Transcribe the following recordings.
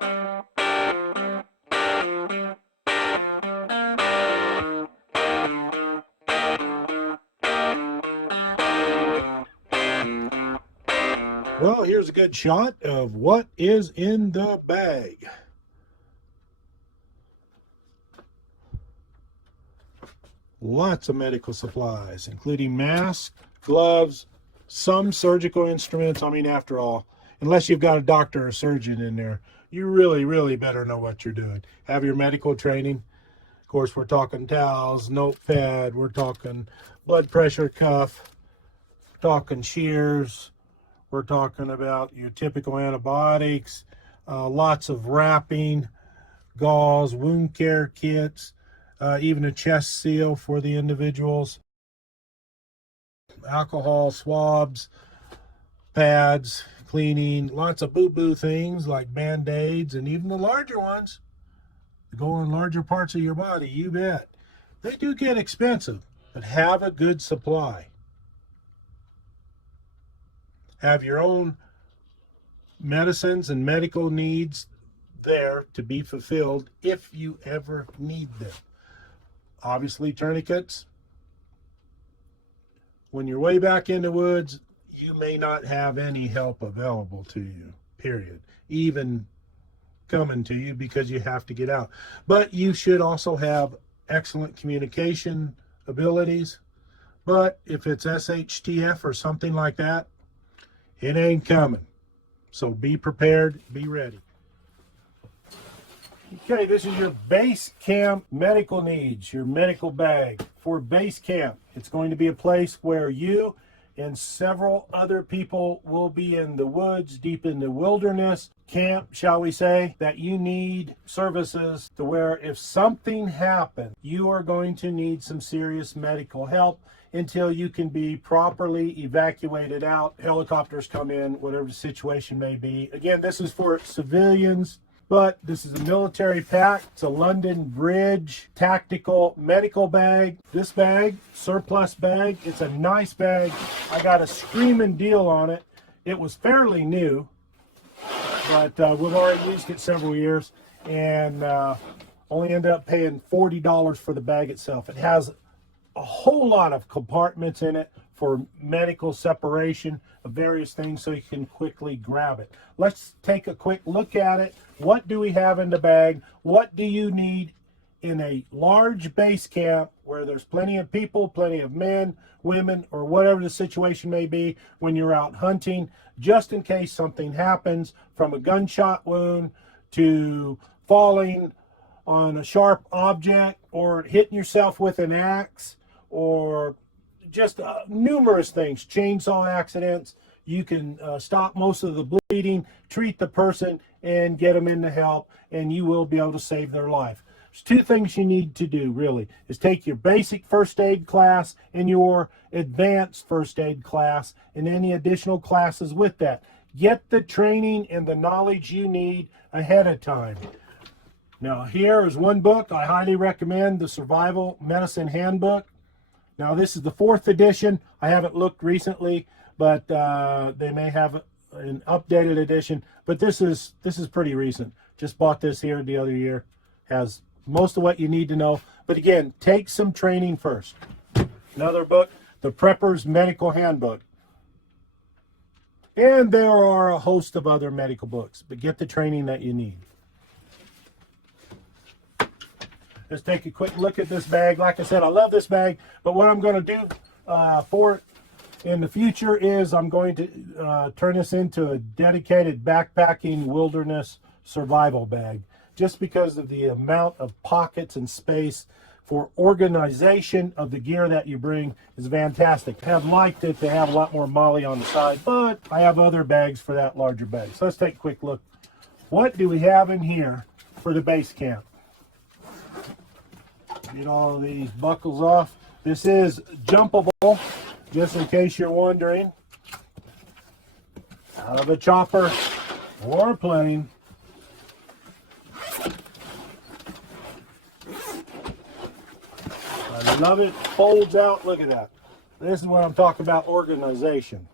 Well, here's a good shot of what is in the bag. Lots of medical supplies, including masks, gloves, some surgical instruments. I mean, after all, unless you've got a doctor or surgeon in there, you really better know what you're doing. Have your medical training. Of course, we're talking towels, notepad, we're talking blood pressure cuff, talking shears, we're talking about your typical antibiotics, lots of wrapping, gauze, wound care kits, even a chest seal for the individuals, alcohol swabs, pads, cleaning, lots of boo-boo things like band-aids, and even the larger ones that go on larger parts of your body, you bet. They do get expensive, but have a good supply. Have your own medicines and medical needs there to be fulfilled if you ever need them. Obviously, tourniquets. When you're way back in the woods, you may not have any help available to you, period. Even coming to you, because you have to get out. But you should also have excellent communication abilities. But if it's SHTF or something like that, it ain't coming. So be prepared, be ready. Okay, this is your base camp medical needs, your medical bag for base camp. It's going to be a place where you and several other people will be in the woods, deep in the wilderness camp, shall we say, that you need services to where if something happens, you are going to need some serious medical help until you can be properly evacuated out. Helicopters come in, whatever the situation may be. Again, this is for civilians, but this is a military pack. It's a London Bridge tactical medical bag. This bag, surplus bag, it's a nice bag. I got a screaming deal on it. It was fairly new, but we've already used it several years, and only ended up paying $40 for the bag itself. It has a whole lot of compartments in it for medical separation of various things so you can quickly grab it. Let's take a quick look at it. What do we have in the bag? What do you need in a large base camp where there's plenty of people, plenty of men, women, or whatever the situation may be when you're out hunting, just in case something happens, from a gunshot wound to falling on a sharp object or hitting yourself with an axe, or just numerous things, chainsaw accidents. You can stop most of the bleeding, treat the person, and get them into help, and you will be able to save their life. There's two things you need to do, really, is take your basic first aid class and your advanced first aid class and any additional classes with that. Get the training and the knowledge you need ahead of time. Now, here is one book I highly recommend, the Survival Medicine Handbook. Now, this is the 4th edition. I haven't looked recently, but they may have an updated edition. But this is pretty recent. Just bought this here the other year. Has most of what you need to know. But again, take some training first. Another book, the Prepper's Medical Handbook. And there are a host of other medical books, but get the training that you need. Let's take a quick look at this bag. Like I said, I love this bag, but what I'm going to do for it in the future is I'm going to turn this into a dedicated backpacking wilderness survival bag, just because of the amount of pockets and space for organization of the gear that you bring is fantastic. I have liked it to have a lot more MOLLE on the side, but I have other bags for that larger bag. So let's take a quick look. What do we have in here for the base camp? Get all of these buckles off. This is jumpable, just in case you're wondering. Out of a chopper or a plane. I love it. Folds out. Look at that. This is what I'm talking about, organization.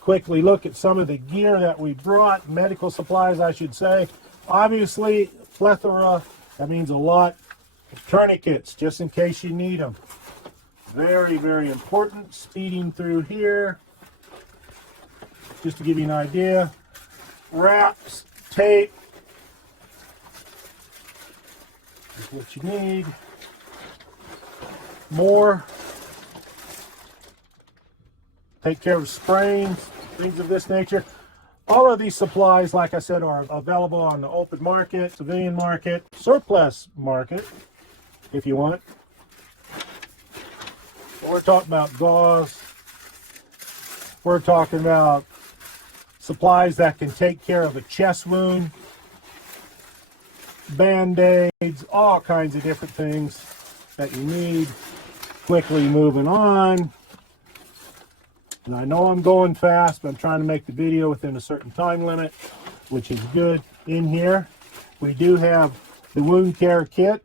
Quickly look at some of the gear that we brought, medical supplies, I should say. Obviously, plethora, that means a lot. Tourniquets, just in case you need them. Very, very important. Speeding through here, just to give you an idea. Wraps, tape, is what you need. More. Take care of sprains, things of this nature. All of these supplies, like I said, are available on the open market, civilian market, surplus market, if you want. We're talking about gauze. We're talking about supplies that can take care of a chest wound, band-aids, all kinds of different things that you need. Quickly moving on. And I know I'm going fast, but I'm trying to make the video within a certain time limit, which is good. In here, we do have the wound care kit.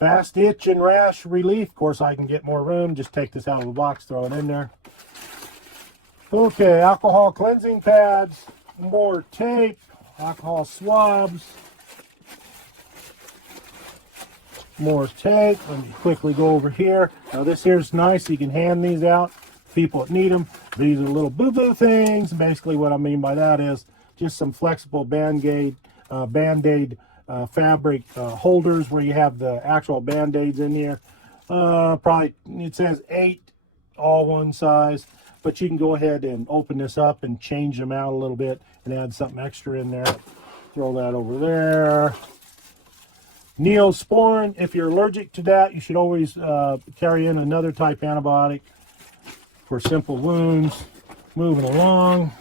Fast itch and rash relief. Of course, I can get more room. Just take this out of the box, throw it in there. Okay, alcohol cleansing pads, more tape, alcohol swabs, more tape. Let me quickly go over here. Now this here's nice. You can hand these out to people that need them. These are little boo-boo things. Basically what I mean by that is just some flexible Band-Aid fabric holders where you have the actual Band-Aids in here. Probably, it says 8, all one size. But you can go ahead and open this up and change them out a little bit and add something extra in there. Throw that over there. Neosporin, if you're allergic to that, you should always carry in another type antibiotic for simple wounds. Moving along,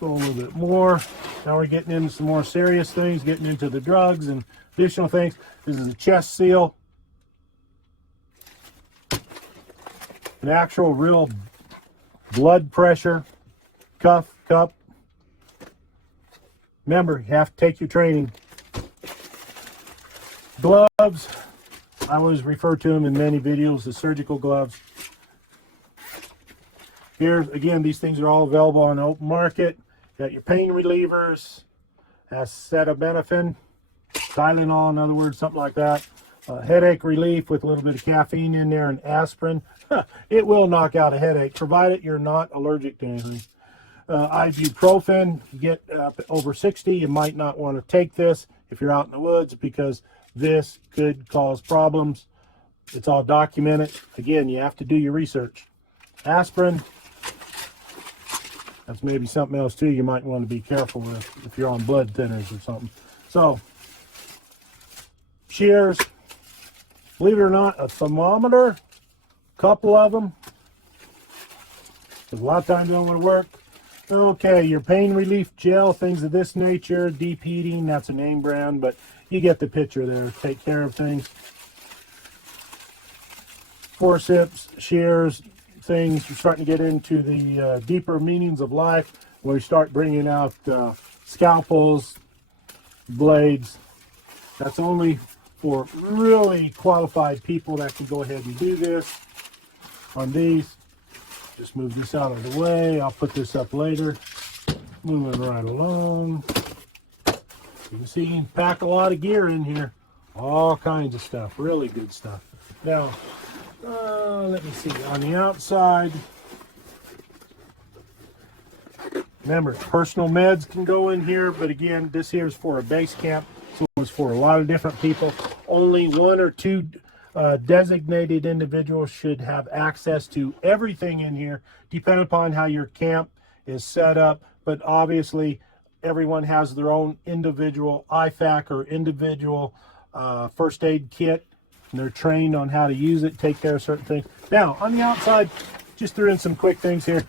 go a little bit more. Now we're getting into some more serious things, getting into the drugs and additional things. This is a chest seal. An actual real blood pressure cuff cup. Remember, you have to take your training. Gloves, I always refer to them in many videos as surgical gloves. Here, again, these things are all available on the open market. Got your pain relievers, acetaminophen, Tylenol, in other words, something like that. Headache relief with a little bit of caffeine in there, and aspirin. It will knock out a headache, provided you're not allergic to anything. Ibuprofen, you get over 60, you might not want to take this if you're out in the woods because this could cause problems. It's all documented. Again, you have to do your research. Aspirin, that's maybe something else too you might want to be careful with if you're on blood thinners or something. So, shears, believe it or not, a thermometer, couple of them. A lot of times they don't want to work. Okay, your pain relief gel, things of this nature, deep heating, that's a name brand, but you get the picture there. Take care of things. Forceps, shears, things. You're starting to get into the deeper meanings of life where you start bringing out scalpels, blades. That's only for really qualified people that can go ahead and do this. On these, just move this out of the way. I'll put this up later. Moving right along. You can see you can pack a lot of gear in here. All kinds of stuff. Really good stuff. Now, let me see. On the outside, remember, personal meds can go in here. But again, this here is for a base camp. So it's for a lot of different people. Only 1 or 2 designated individuals should have access to everything in here, depending upon how your camp is set up. But obviously, everyone has their own individual IFAC or individual first aid kit, and they're trained on how to use it, take care of certain things. Now, on the outside, just threw in some quick things here.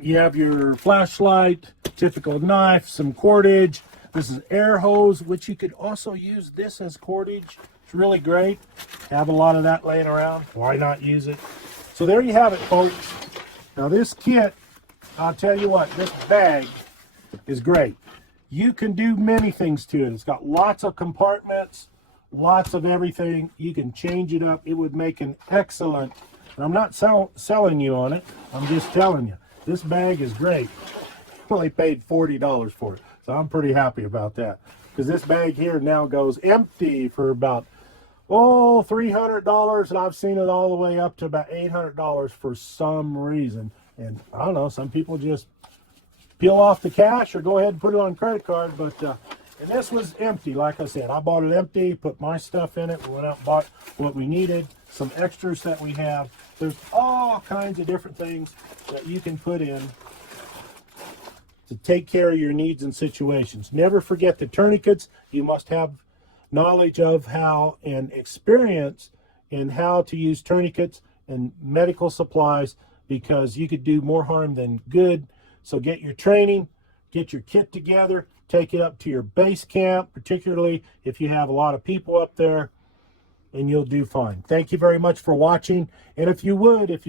You have your flashlight, typical knife, some cordage. This is air hose, which you could also use this as cordage. It's really great. Have a lot of that laying around. Why not use it? So there you have it, folks. Now this kit, I'll tell you what, this bag is great. You can do many things to it. It's got lots of compartments, lots of everything. You can change it up. It would make an excellent And I'm not selling you on it. I'm just telling you. This bag is great. Only paid $40 for it. So I'm pretty happy about that. Because this bag here now goes empty for about, $300. And I've seen it all the way up to about $800 for some reason. And I don't know, some people just peel off the cash or go ahead and put it on credit card. But and this was empty. Like I said, I bought it empty, put my stuff in it. We went out and bought what we needed, some extras that we have. There's all kinds of different things that you can put in to take care of your needs and situations. Never forget the tourniquets. You must have knowledge of how and experience in how to use tourniquets and medical supplies, because you could do more harm than good. So get your training, get your kit together, take it up to your base camp, particularly if you have a lot of people up there, and you'll do fine. Thank you very much for watching. And if you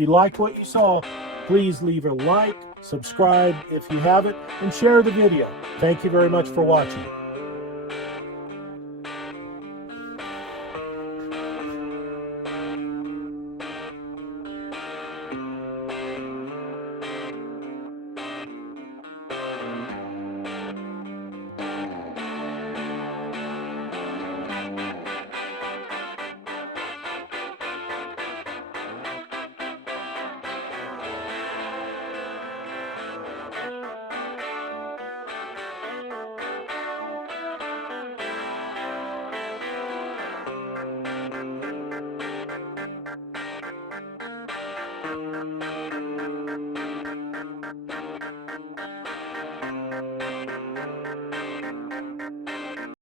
liked what you saw, please leave a like, subscribe if you haven't, and share the video. Thank you very much for watching.